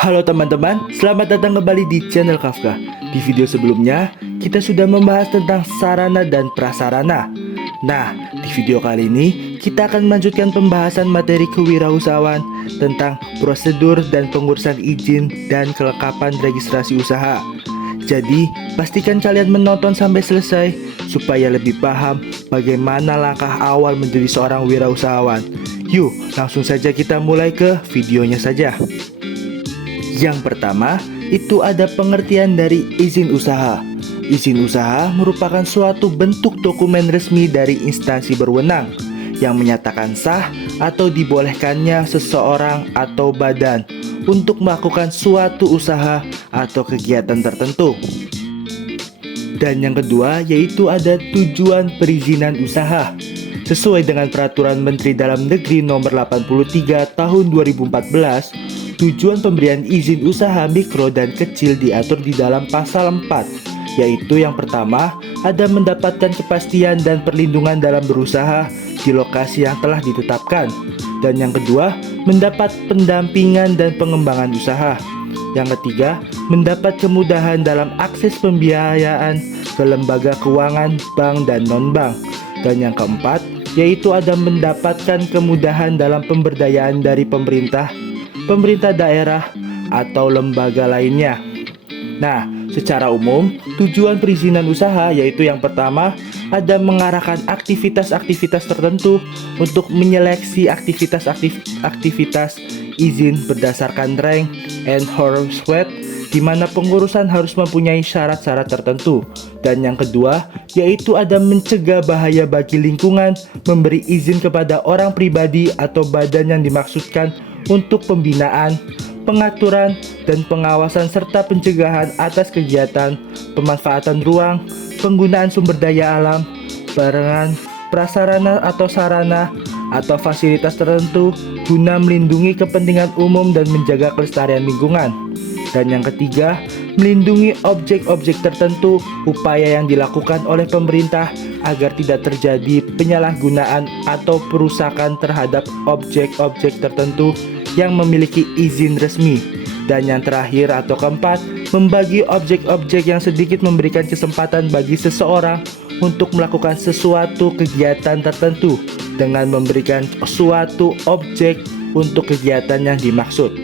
Halo teman-teman, selamat datang kembali di channel Kafka. Di video sebelumnya, kita sudah membahas tentang sarana dan prasarana. Nah, di video kali ini, kita akan melanjutkan pembahasan materi kewirausahaan tentang prosedur dan pengurusan izin dan kelengkapan registrasi usaha. Jadi, pastikan kalian menonton sampai selesai supaya lebih paham bagaimana langkah awal menjadi seorang wirausahawan. Yuk, langsung saja kita mulai ke videonya saja. Yang pertama, itu ada pengertian dari izin usaha. Izin usaha merupakan suatu bentuk dokumen resmi dari instansi berwenang yang menyatakan sah atau dibolehkannya seseorang atau badan untuk melakukan suatu usaha atau kegiatan tertentu. Dan yang kedua, yaitu ada tujuan perizinan usaha. Sesuai dengan Peraturan Menteri Dalam Negeri Nomor 83 Tahun 2014, tujuan pemberian izin usaha mikro dan kecil diatur di dalam pasal 4, yaitu yang pertama, ada mendapatkan kepastian dan perlindungan dalam berusaha di lokasi yang telah ditetapkan. Dan yang kedua, mendapat pendampingan dan pengembangan usaha. Yang ketiga, mendapat kemudahan dalam akses pembiayaan ke lembaga keuangan, bank dan non-bank. Dan yang keempat, yaitu ada mendapatkan kemudahan dalam pemberdayaan dari pemerintah daerah atau lembaga lainnya. Nah, secara umum, tujuan perizinan usaha yaitu yang pertama, ada mengarahkan aktivitas-aktivitas tertentu untuk menyeleksi aktivitas izin berdasarkan rank and horseweight, di mana pengurusan harus mempunyai syarat-syarat tertentu. Dan yang kedua, yaitu ada mencegah bahaya bagi lingkungan, memberi izin kepada orang pribadi atau badan yang dimaksudkan untuk pembinaan, pengaturan, dan pengawasan serta pencegahan atas kegiatan pemanfaatan ruang, penggunaan sumber daya alam, barangan, prasarana atau sarana, atau fasilitas tertentu guna melindungi kepentingan umum dan menjaga kelestarian lingkungan. Dan yang ketiga, melindungi objek-objek tertentu, upaya yang dilakukan oleh pemerintah agar tidak terjadi penyalahgunaan atau perusakan terhadap objek-objek tertentu yang memiliki izin resmi. Dan yang terakhir atau keempat, membagi objek-objek yang sedikit memberikan kesempatan bagi seseorang untuk melakukan sesuatu kegiatan tertentu dengan memberikan suatu objek untuk kegiatan yang dimaksud.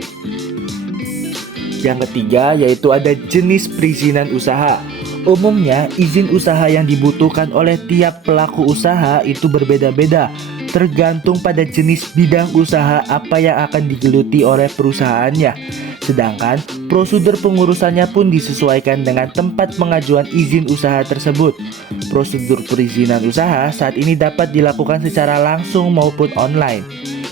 Yang ketiga, yaitu ada jenis perizinan usaha. Umumnya, izin usaha yang dibutuhkan oleh tiap pelaku usaha itu berbeda-beda, tergantung pada jenis bidang usaha apa yang akan digeluti oleh perusahaannya. Sedangkan, prosedur pengurusannya pun disesuaikan dengan tempat pengajuan izin usaha tersebut. Prosedur perizinan usaha saat ini dapat dilakukan secara langsung maupun online.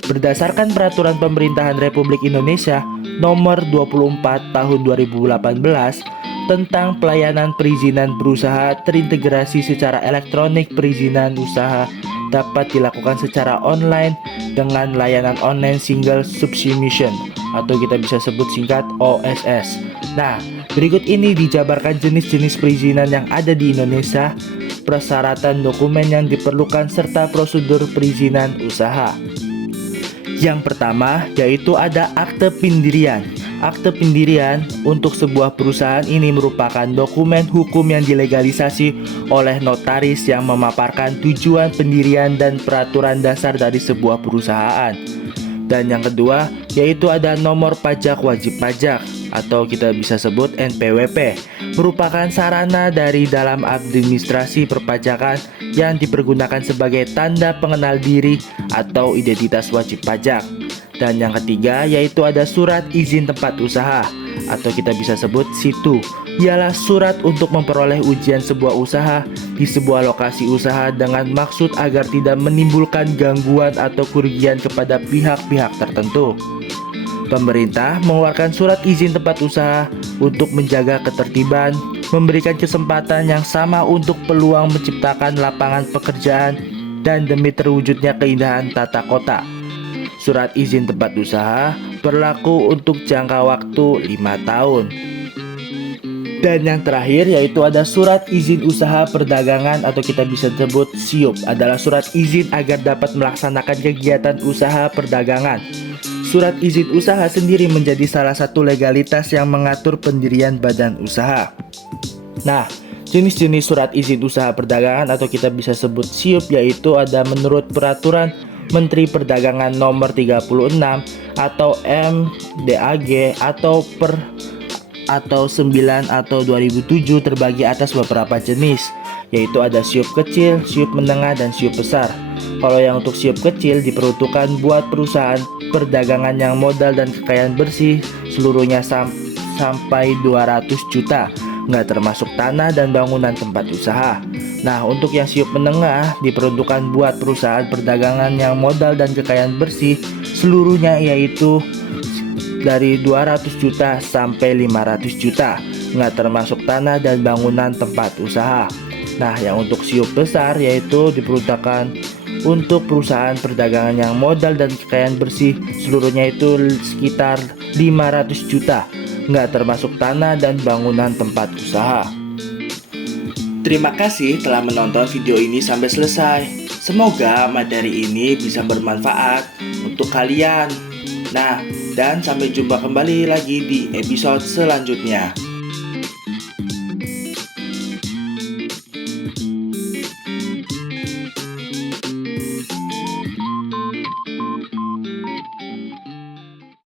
Berdasarkan Peraturan Pemerintahan Republik Indonesia Nomor 24 Tahun 2018 tentang pelayanan perizinan berusaha terintegrasi secara elektronik, perizinan usaha dapat dilakukan secara online dengan layanan online single submission atau kita bisa sebut singkat OSS. Nah, berikut ini dijabarkan jenis-jenis perizinan yang ada di Indonesia, persyaratan dokumen yang diperlukan serta prosedur perizinan usaha. Yang pertama, yaitu ada akte pendirian. Akte pendirian untuk sebuah perusahaan ini merupakan dokumen hukum yang dilegalisasi oleh notaris yang memaparkan tujuan pendirian dan peraturan dasar dari sebuah perusahaan. Dan yang kedua, yaitu ada nomor pajak wajib pajak atau kita bisa sebut NPWP, merupakan sarana dari dalam administrasi perpajakan yang dipergunakan sebagai tanda pengenal diri atau identitas wajib pajak. Dan yang ketiga, yaitu ada surat izin tempat usaha atau kita bisa sebut SITU, ialah surat untuk memperoleh ujian sebuah usaha di sebuah lokasi usaha dengan maksud agar tidak menimbulkan gangguan atau kerugian kepada pihak-pihak tertentu. Pemerintah mengeluarkan surat izin tempat usaha untuk menjaga ketertiban, memberikan kesempatan yang sama untuk peluang menciptakan lapangan pekerjaan, dan demi terwujudnya keindahan tata kota. Surat izin tempat usaha berlaku untuk jangka waktu 5 tahun. Dan yang terakhir yaitu ada surat izin usaha perdagangan atau kita bisa sebut SIUP, adalah surat izin agar dapat melaksanakan kegiatan usaha perdagangan. surat izin usaha sendiri menjadi salah satu legalitas yang mengatur pendirian badan usaha. Nah, jenis-jenis surat izin usaha perdagangan atau kita bisa sebut SIUP yaitu ada menurut Peraturan Menteri Perdagangan Nomor 36 atau MDAG atau 9 atau 2007 terbagi atas beberapa jenis, yaitu ada SIUP kecil, SIUP menengah, dan SIUP besar. Kalau yang untuk SIUP kecil diperuntukkan buat perusahaan perdagangan yang modal dan kekayaan bersih seluruhnya sampai 200 juta, nggak termasuk tanah dan bangunan tempat usaha. Nah, untuk yang SIUP menengah diperuntukkan buat perusahaan perdagangan yang modal dan kekayaan bersih seluruhnya, yaitu dari 200 juta sampai 500 juta, nggak termasuk tanah dan bangunan tempat usaha. Nah, yang untuk SIUP besar yaitu diperuntukkan untuk perusahaan perdagangan yang modal dan kekayaan bersih seluruhnya itu sekitar 500 juta, nggak termasuk tanah dan bangunan tempat usaha. Terima kasih telah menonton video ini sampai selesai. Semoga materi ini bisa bermanfaat untuk kalian. Nah, dan sampai jumpa kembali lagi di episode selanjutnya.